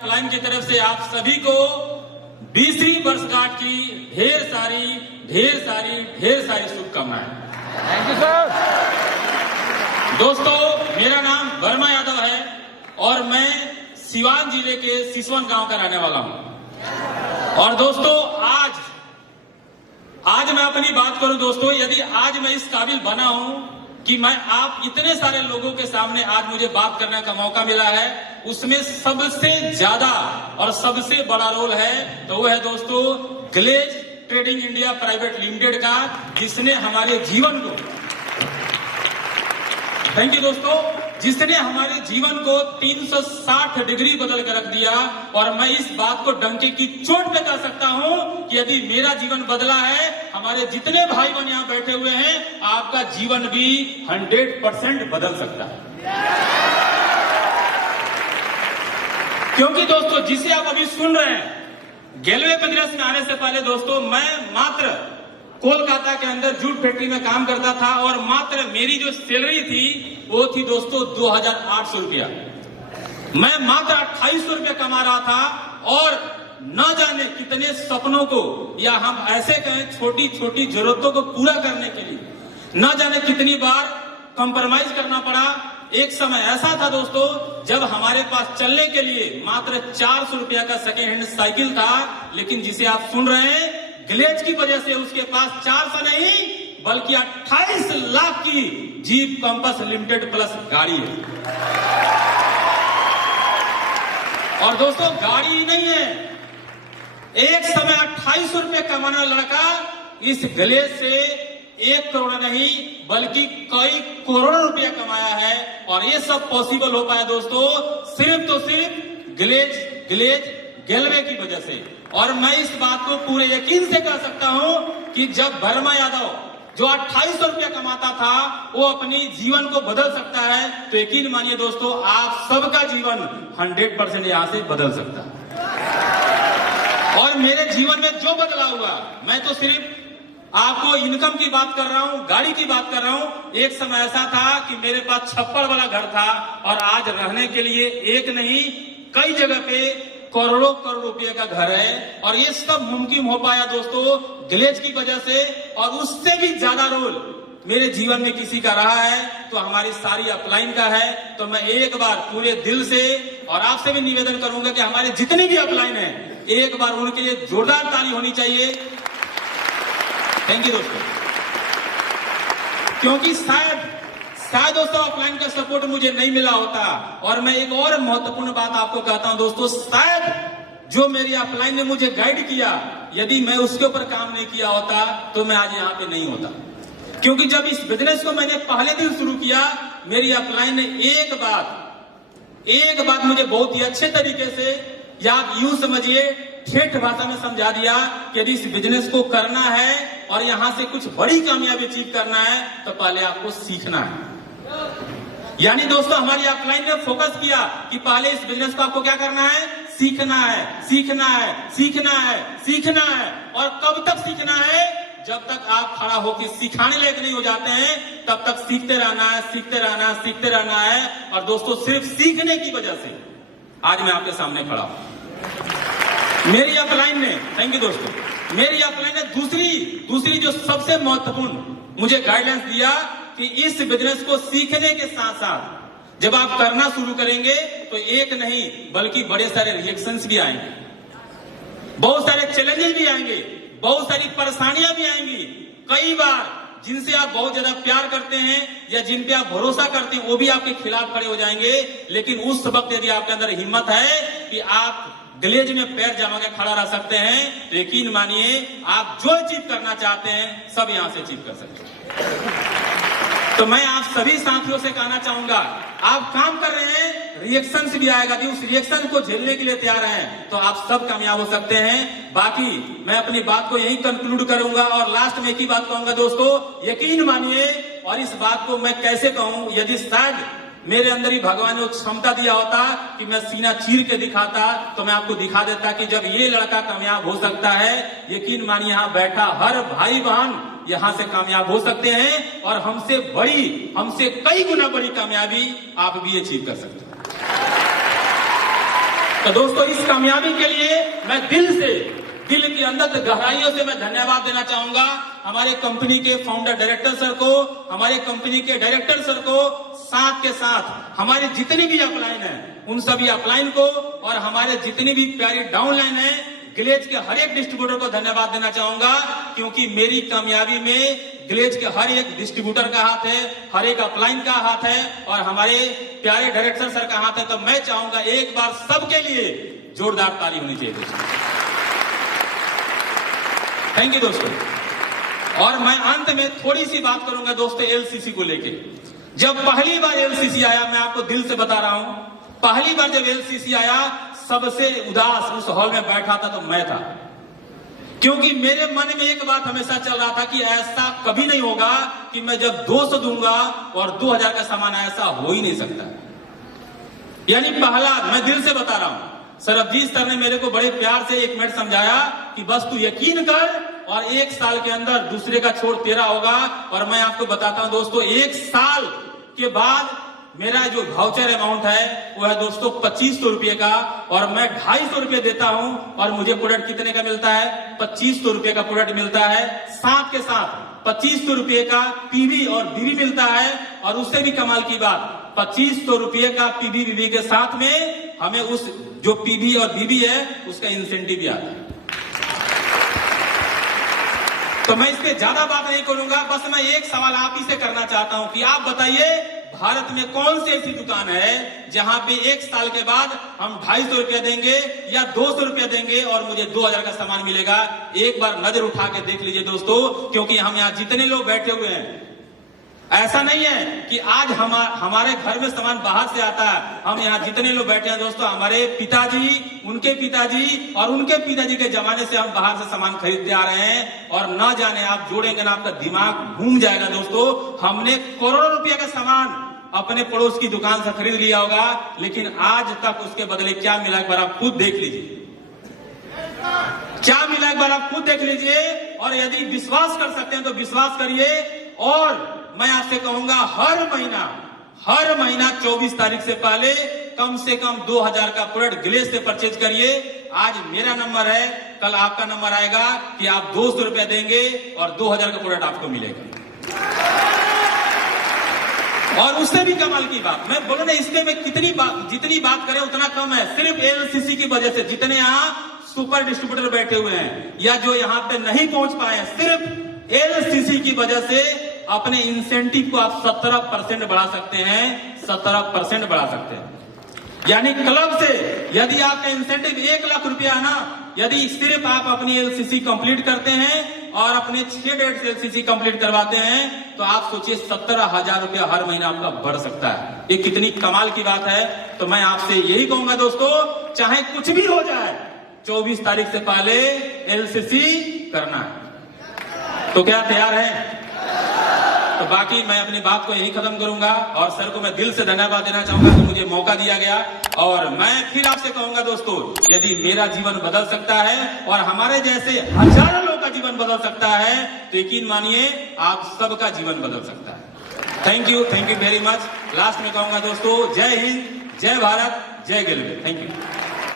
Line की तरफ से आप सभी को 20वीं वर्षगांठ की ढेर सारी शुभकामनाएं। Thank you sir. दोस्तों, मेरा नाम वर्मा यादव है और मैं सिवान जिले के सिसवन गांव का रहने वाला हूं। और दोस्तों, आज मैं अपनी बात करूं दोस्तों, यदि आज मैं इस काबिल बना हूं कि मैं आप इतने सारे लोगों के सामने आज मुझे बात करने का मौका मिला है, उसमें सबसे ज्यादा और सबसे बड़ा रोल है तो वो है दोस्तों glaze trading India private limited का, जिसने हमारे जीवन को, थैंक यू दोस्तों, जिसने हमारे जीवन को 360 डिग्री बदल कर रख दिया। और मैं इस बात को डंके की चोट पे कह सकता हूं कि यदि मेरा जीवन बदला है, हमारे जितने भाई बहन यहां बैठे हुए हैं, आपका जीवन भी 100% बदल सकता है। क्योंकि दोस्तों, जिसे आप अभी सुन रहे हैं, गेलवे बिजनेस में आने से पहले दोस्तों मैं मात्र कोलकाता के अंदर जूट फैक्ट्री में काम करता था और मात्र मेरी जो सैलरी थी वो थी दोस्तों 2800 रुपया। मैं मात्र 2800 रुपया कमा रहा था और न जाने कितने सपनों को, या हम ऐसे कहें छोटी छोटी जरूरतों को पूरा करने के लिए न जाने कितनी बार कंप्रोमाइज करना पड़ा। एक समय ऐसा था दोस्तों जब हमारे पास चलने के लिए मात्र 400 रुपया का सेकेंड हैंड साइकिल था, लेकिन जिसे आप सुन रहे हैं ग्लेज की वजह से उसके पास 400 नहीं बल्कि 28 लाख की जीप कंपस लिमिटेड प्लस गाड़ी है। और दोस्तों, गाड़ी नहीं है, एक समय 2800 रुपये कमाने वाला लड़का इस ग्लेज से 1 करोड़ नहीं बल्कि कई करोड़ रुपया कमाया है। और ये सब पॉसिबल हो पाया दोस्तों सिर्फ तो सिर्फ ग्लेज गेलवे की वजह से। और मैं इस बात को पूरे यकीन से कह सकता हूं कि जब वर्मा यादव जो 2800 रुपया कमाता था वो अपनी जीवन को बदल सकता है, तो यकीन मानिए दोस्तों आप सबका जीवन 100% यहां से बदल सकता है। और मेरे जीवन में जो बदलाव हुआ, मैं तो सिर्फ आपको इनकम की बात कर रहा हूं, गाड़ी की बात कर रहा हूं। एक समय ऐसा था कि मेरे पास छप्पड़ वाला घर था और आज रहने के लिए एक नहीं कई जगह पे करोड़ों करोड़ रुपए का घर है। और ये सब मुमकिन हो पाया दोस्तों ग्लेज की वजह से। और उससे भी ज्यादा रोल मेरे जीवन में किसी का रहा है तो हमारी सारी अपलाइन का है। तो मैं एक बार पूरे दिल से और आपसे भी निवेदन करूंगा कि हमारे जितने भी अपलाइन हैं, एक बार उनके लिए जोरदार ताली होनी चाहिए। थैंक यू दोस्तों। क्योंकि शायद दोस्तों ऑफलाइन का सपोर्ट मुझे नहीं मिला होता। और मैं एक और महत्वपूर्ण बात आपको कहता हूं दोस्तों, शायद जो मेरी ऑफलाइन ने मुझे गाइड किया, यदि मैं उसके ऊपर काम नहीं किया होता तो मैं आज यहाँ पे नहीं होता। क्योंकि जब इस बिजनेस को मैंने पहले दिन शुरू किया, मेरी ऑफलाइन ने एक बात मुझे बहुत ही अच्छे तरीके से, या आप यूं समझिए ठेठ भाषा में समझा दिया कि यदि इस बिजनेस को करना है और यहां से कुछ बड़ी कामयाबी अचीव करना है तो पहले आपको सीखना है। यानी दोस्तों हमारी ऑफलाइन ने फोकस किया कि पहले इस बिजनेस को आपको क्या करना है, सीखना है। और कब तक सीखना है? जब तक आप खड़ा होकर सिखाने लायक नहीं हो जाते हैं, तब तक सीखते रहना है। और दोस्तों सिर्फ सीखने की वजह से आज मैं आपके सामने खड़ा हूं। मेरी अपलाइन ने, थैंक यू दोस्तों, मेरी अपलाइन ने दूसरी जो सबसे महत्वपूर्ण मुझे गाइडेंस दिया कि इस बिजनेस को सीखने के साथ साथ जब आप करना शुरू करेंगे तो एक नहीं बल्कि बड़े सारे रिएक्शंस भी आएंगे, बहुत सारे चैलेंजेस भी आएंगे, बहुत सारी परेशानियां भी आएंगी। कई बार जिनसे आप बहुत ज्यादा प्यार करते हैं या जिन पे आप भरोसा करते हैं वो भी आपके खिलाफ खड़े हो जाएंगे। लेकिन उस वक्त यदि आपके अंदर हिम्मत है कि आप ग्लेज में पैर जमा के खड़ा रह सकते हैं, तो यकीन मानिए आप जो अचीव करना चाहते हैं सब यहां से अचीव कर सकते हैं। तो मैं आप सभी साथियों से कहना चाहूंगा, आप काम कर रहे हैं, रिएक्शन भी आएगा, कि उस रिएक्शन को झेलने के लिए तैयार हैं तो आप सब कामयाब हो सकते हैं। बाकी मैं अपनी बात को यही कंक्लूड करूंगा और लास्ट में एक ही बात कहूंगा दोस्तों, यकीन मानिए। और इस बात को मैं कैसे कहूं, यदि शायद मेरे अंदर ही भगवान ने क्षमता दिया होता कि मैं सीना चीर के दिखाता तो मैं आपको दिखा देता कि जब ये लड़का कामयाब हो सकता है, यकीन मानिए यहाँ बैठा हर भाई बहन यहां से कामयाब हो सकते हैं। और हमसे कई गुना बड़ी कामयाबी आप भी अचीव कर सकते हैं। तो दोस्तों, इस कामयाबी के लिए मैं दिल के अंदर गहराइयों से मैं धन्यवाद देना चाहूंगा हमारे कंपनी के फाउंडर डायरेक्टर सर को, हमारे कंपनी के डायरेक्टर सर को, साथ के साथ हमारे जितनी भी अपलाइन है उन सभी अपलाइन को, और हमारे जितनी भी प्यारी डाउनलाइन है ग्लेज के हर एक डिस्ट्रीब्यूटर को धन्यवाद देना चाहूंगा, क्योंकि मेरी कामयाबी में ग्लेज के हर एक डिस्ट्रीब्यूटर का हाथ है, हर एक अपलाइन का हाथ है, और हमारे प्यारे डायरेक्टर सर का हाथ है। तो मैं चाहूंगा एक बार सबके लिए जोरदार ताली होनी चाहिए दोस्तों। थैंक यू दोस्तों। और मैं अंत में थोड़ी सी बात करूंगा दोस्तों एलसीसी को लेके। जब पहली बार एलसीसी आया, मैं आपको दिल से बता रहा हूं, पहली बार जब एलसीसी आया सबसे उदास उस हॉल में बैठा था तो मैं था, क्योंकि मेरे मन में एक बात हमेशा चल रहा था कि ऐसा कभी नहीं होगा कि मैं जब 200 दूंगा और 2000 का सामान, ऐसा हो ही नहीं सकता। यानी पहला, मैं दिल से बता रहा हूं, सरबजीत सर ने मेरे को बड़े प्यार से 1 मिनट समझाया कि बस तू यकीन कर और 1 साल के अंदर दूसरे का छोड़ तेरा होगा। और मैं आपको बताता हूं दोस्तों, 1 साल के बाद मेरा जो वाउचर अमाउंट है वो है दोस्तों 2500 रुपये का, और मैं 250 रुपये देता हूं और मुझे प्रोडक्ट कितने का मिलता है? 2500 रुपये का प्रोडक्ट मिलता है। साथ के साथ 2500 रुपये का पीवी और बीवी मिलता है, और उससे भी कमाल की बात 2500 रुपये का पीवी बीवी के साथ में हमें उस जो पीवी और बीवी है उसका इंसेंटिव भी आता है। तो मैं इस पे ज्यादा बात नहीं करूंगा, बस मैं एक सवाल आप ही से करना चाहता हूं कि आप बताइए भारत में कौन सी ऐसी दुकान है जहां पे 1 साल के बाद हम 250 रुपया देंगे या 200 रुपया देंगे और मुझे 2000 का सामान मिलेगा? एक बार नजर उठा के देख लीजिए दोस्तों, क्योंकि हम यहाँ जितने लोग बैठे हुए हैं, ऐसा नहीं है कि आज हमारे घर में सामान बाहर से आता है। हम यहाँ जितने लोग बैठे हैं दोस्तों, हमारे पिताजी, उनके पिताजी और उनके पिताजी के जमाने से हम बाहर से सामान खरीदते आ रहे हैं, और ना जाने आप जोड़ेंगे ना आपका दिमाग घूम जाएगा दोस्तों। हमने करोड़ों रुपया का सामान अपने पड़ोस की दुकान से खरीद लिया होगा, लेकिन आज तक उसके बदले क्या मिला एक बार आप खुद देख लीजिए। क्या मिला एक बार आप खुद देख लीजिए, और यदि विश्वास कर सकते हैं तो विश्वास करिए। और मैं आपसे कहूंगा हर महीना 24 तारीख से पहले कम से कम 2000 का प्रोडक्ट ग्लेज से परचेज करिए। आज मेरा नंबर है, कल आपका नंबर आएगा कि आप 200 रुपया देंगे और 2000 का प्रोडक्ट आपको मिलेगा। और उससे भी कमाल की बात, मैं बोलो ना, इसमें मैं जितनी बात करें उतना कम है। सिर्फ एलसीसी की वजह से जितने यहाँ सुपर डिस्ट्रीब्यूटर बैठे हुए हैं या जो यहाँ पे नहीं पहुंच पाए हैं, सिर्फ एलसीसी की वजह से अपने इंसेंटिव को आप 17% बढ़ा सकते हैं, 17% बढ़ा सकते हैं। यानी क्लब से यदि आपका इंसेंटिव 1 लाख रुपया है ना, यदि सिर्फ आप अपनी एलसीसी कंप्लीट करते हैं और अपने 6 डेट एलसीसी कंप्लीट करवाते हैं, तो आप सोचिए 17,000 रुपया हर महीना आपका बढ़ सकता है। ये कितनी कमाल की बात है। तो मैं आपसे यही कहूंगा दोस्तों, चाहे कुछ भी हो जाए, 24 तारीख से पहले एलसीसी करना है। तो क्या तैयार है? तो बाकी मैं अपनी बात को यही खत्म करूंगा, और सर को मैं दिल से धन्यवाद देना चाहूंगा कि मुझे मौका दिया गया। और मैं फिर आपसे कहूंगा दोस्तों, यदि मेरा जीवन बदल सकता है और हमारे जैसे हजारों लोगों का जीवन बदल सकता है, तो यकीन मानिए आप सबका जीवन बदल सकता है। Thank you very much. Last में कहूंगा दोस्तों, जय हिंद, जय भारत, जय रेलवे। Thank you.